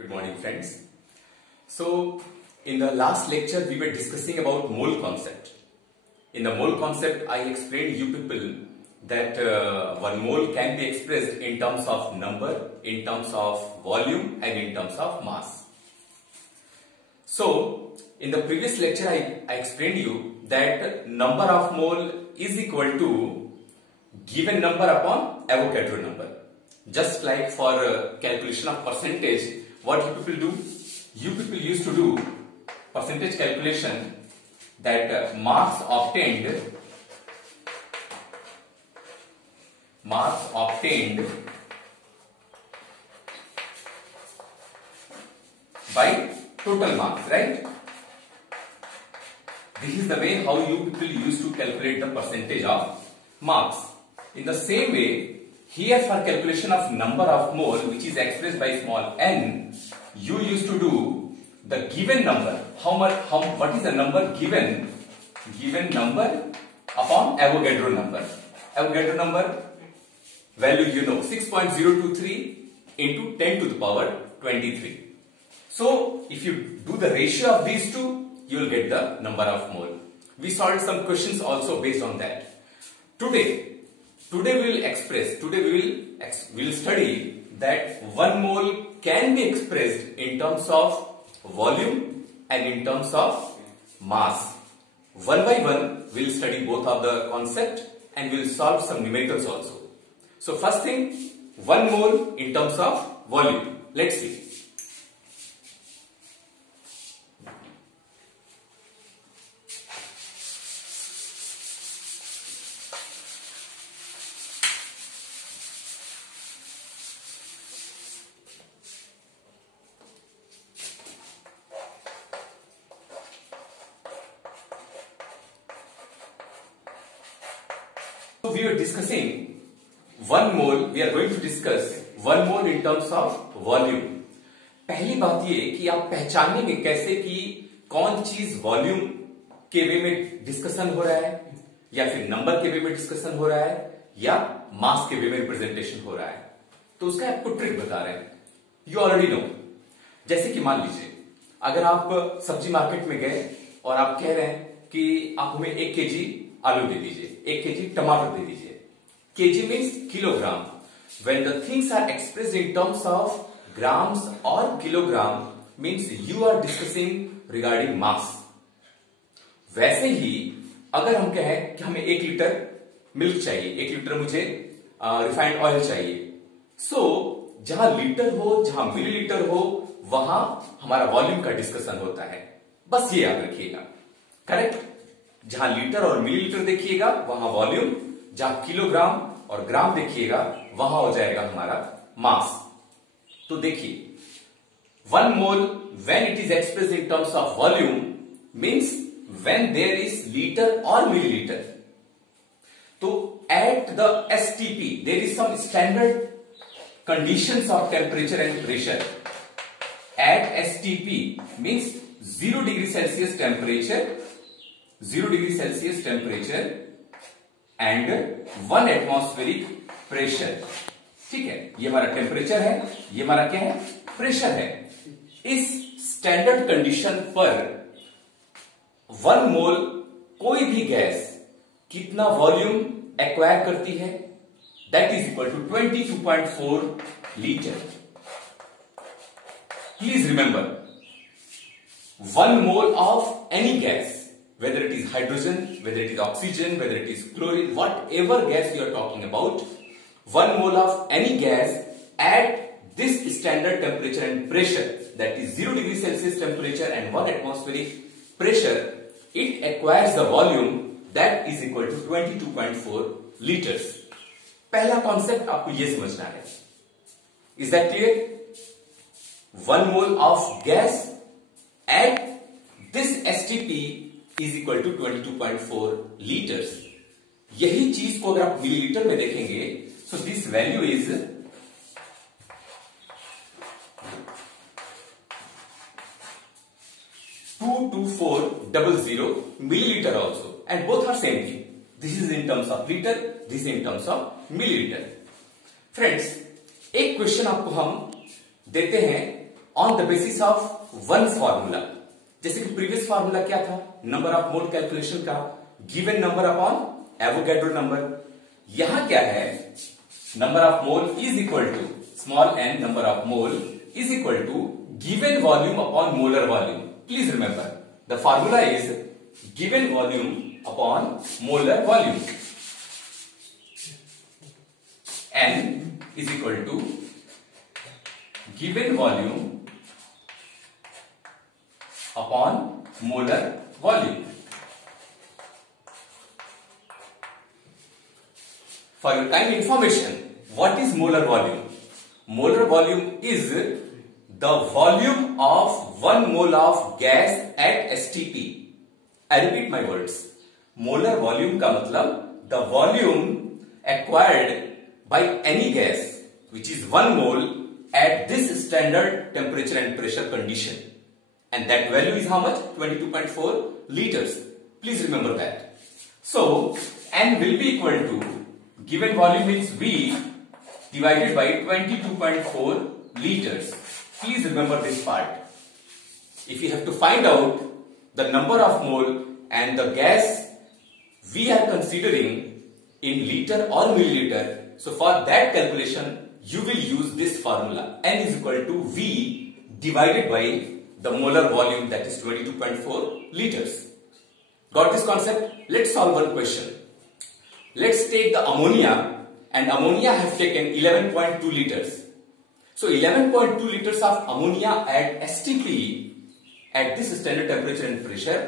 Good morning, friends. So, in the last lecture, we were discussing about mole concept. In the mole concept, I explained you people that one mole can be expressed in terms of number, in terms of volume, and in terms of mass. So, in the previous lecture, I explained you that number of mole is equal to given number upon Avogadro number. Just like for calculation of percentage, what you people do? You people used to do percentage calculation that marks obtained by total marks, right? This is the way how you people used to calculate the percentage of marks. In the same way, here for calculation of number of mole, which is expressed by small n, you used to do the given number. What is the number given? Given number upon Avogadro number. Avogadro number value you know, 6.023 into 10 to the power 23. So if you do the ratio of these two, you will get the number of mole. We solved some questions also based on that. Today we will study that one mole can be expressed in terms of volume and in terms of mass. One by one, we will study both of the concept and we will solve some numericals also. So first thing, one mole in terms of volume. Let's see. So we are discussing one mole. We are going to discuss one mole in terms of volume. पहली बात ये कि आप पहचानेंगे कैसे कि कौन चीज वॉल्यूम के वे में डिस्कशन हो रहा है या फिर नंबर के वे में डिस्कशन हो रहा है या मास के वे में रिप्रेजेंटेशन हो रहा है. तो उसका आपको ट्रिक बता रहे हैं. You already know. जैसे कि मान लीजिए अगर आप सब्जी मार्केट में गए और आप कह रहे हैं कि आप हमें 1 kg आलू दे दीजिए, 1 kg टमाटर दे दीजिए. kg means kilogram. When the things are expressed in terms of grams or kilogram means you are discussing regarding mass. वैसे ही अगर हम कहें कि हमें 1 लीटर मिल्क चाहिए, 1 लीटर मुझे रिफाइंड ऑयल चाहिए. सो जहां लीटर हो, जहां मिलीलीटर हो, वहां हमारा वॉल्यूम का डिस्कशन होता है. बस ये याद रखिएगा. करेक्ट. जहां लीटर और मिलीलीटर देखिएगा वहां वॉल्यूम, जहां किलोग्राम और ग्राम देखिएगा वहां हो जाएगा हमारा मास. तो देखिए one mole when it is expressed in terms of volume means when there is litre और मिलीलीटर. तो at the STP there is some standard conditions of temperature and pressure. At STP means 0 degree Celsius temperature, 0 degree Celsius temperature and 1 atmospheric pressure. ठीक है, ये हमारा temperature है, ये हमारा क्या है, प्रेशर है. इस स्टैंडर्ड कंडीशन पर वन मोल कोई भी गैस कितना वॉल्यूम एक्वायर करती है, that is equal to 22.4 litre. Please remember, one mole of any gas, whether it is hydrogen, whether it is oxygen, whether it is chlorine, whatever gas you are talking about, one mole of any gas at this standard temperature and pressure, that is 0 degree Celsius temperature and 1 atmospheric pressure, it acquires the volume that is equal to 22.4 liters. पहला concept आपको यह समझना है. Is that clear? One mole of gas at this STP is equal to 22.4 liters. यही चीज को अगर आप मिलीलीटर में देखेंगे, so this value is 22400 milliliter also, and both are same thing. This is in terms of liter, this is in terms of milliliter. Friends, एक question आपको हम देते हैं on the basis of one formula. जैसे कि previous formula क्या था, number of mole calculation का, given number upon Avogadro number. यहां क्या है, number of mole is equal to small n number of mole is equal to given volume upon molar volume. Please remember the formula is given volume upon molar volume. N is equal to given volume upon molar volume. For your time information, what is molar volume? Molar volume is the volume of 1 mole of gas at STP. I repeat my words. Molar volume का मतलब the volume acquired by any gas which is 1 mole at this standard temperature and pressure condition, and that value is how much? 22.4 liters. Please remember that. So N will be equal to given volume is V divided by 22.4 liters. Please remember this part. If you have to find out the number of mole and the gas we are considering in liter or milliliter, so for that calculation, you will use this formula. N is equal to V divided by the molar volume, that is 22.4 liters. Got this concept? Let's solve one question. Let's take the ammonia, and ammonia have taken 11.2 liters. So 11.2 liters of ammonia at STP, at this standard temperature and pressure,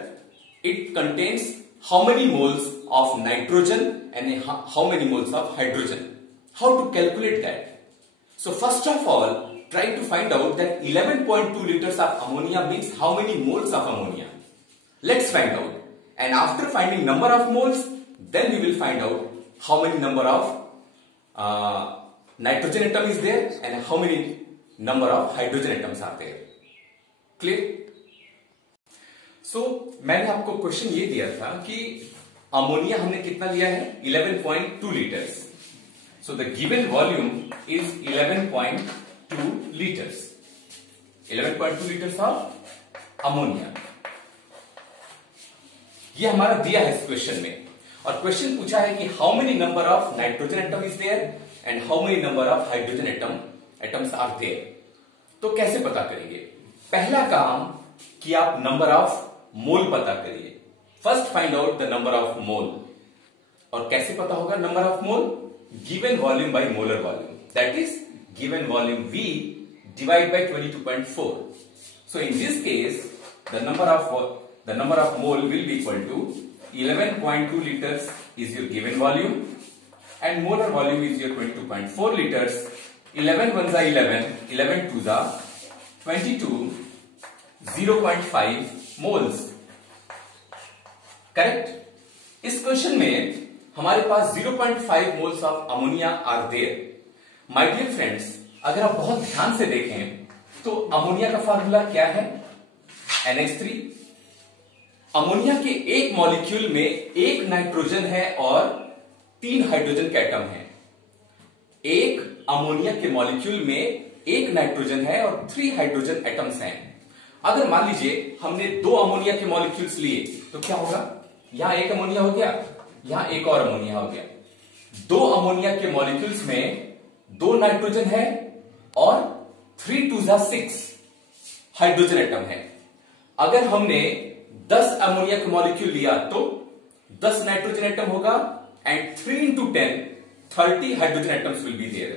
it contains how many moles of nitrogen and how many moles of hydrogen. How to calculate that? So first of all, try to find out that 11.2 liters of ammonia means how many moles of ammonia. Let's find out. And after finding number of moles, then we will find out how many number of nitrogen atom is there and how many number of hydrogen atoms are there. Clear? So मैंने आपको question ये दिया था कि ammonia हमने कितना लिया है, 11.2 liters. So the given volume is 11.2 liters. 11.2 liters of ammonia. ये हमारा दिया है इस क्वेश्चन में, और क्वेश्चन पूछा है कि how many number of nitrogen atom is there and how many number of hydrogen atoms are there. तो कैसे पता करेंगे? पहला काम कि आप नंबर ऑफ मोल पता करिए। First find out the number of मोल। और कैसे पता होगा number of mole? Given volume by molar volume, that is given volume V divide by 22.4. So in this case the number of mole will be equal to 11.2 liters is your given volume and molar volume is your 22.4 liters. 11 ones are 11, 11 twos are 22, 0.5 moles. Correct? इस question में हमारे पास 0.5 moles of ammonia are there. My dear friends, अगर आप बहुत ध्यान से देखें तो अमोनिया का फॉर्मूला क्या है? NH3। अमोनिया के एक मॉलिक्यूल में एक नाइट्रोजन है और 3 हाइड्रोजन के एटम हैं। एक अमोनिया के मॉलिक्यूल में एक नाइट्रोजन है और 3 हाइड्रोजन एटम्स हैं। अगर मान लीजिए हमने 2 अमोनिया के मॉलिक्यूल्स लिए तो क्या होगा? यहां एक अमोनिया हो गया, यहां एक और अमोनिया हो गया। 2 अमोनिया के मॉलिक्यूल्स में 2 नाइट्रोजन है और 3 2 6 हाइड्रोजन एटम है। अगर हमने 10 अमोनिया के मॉलिक्यूल लिया तो 10 नाइट्रोजन एटम होगा and 3 into 10 30 hydrogen atoms will be there.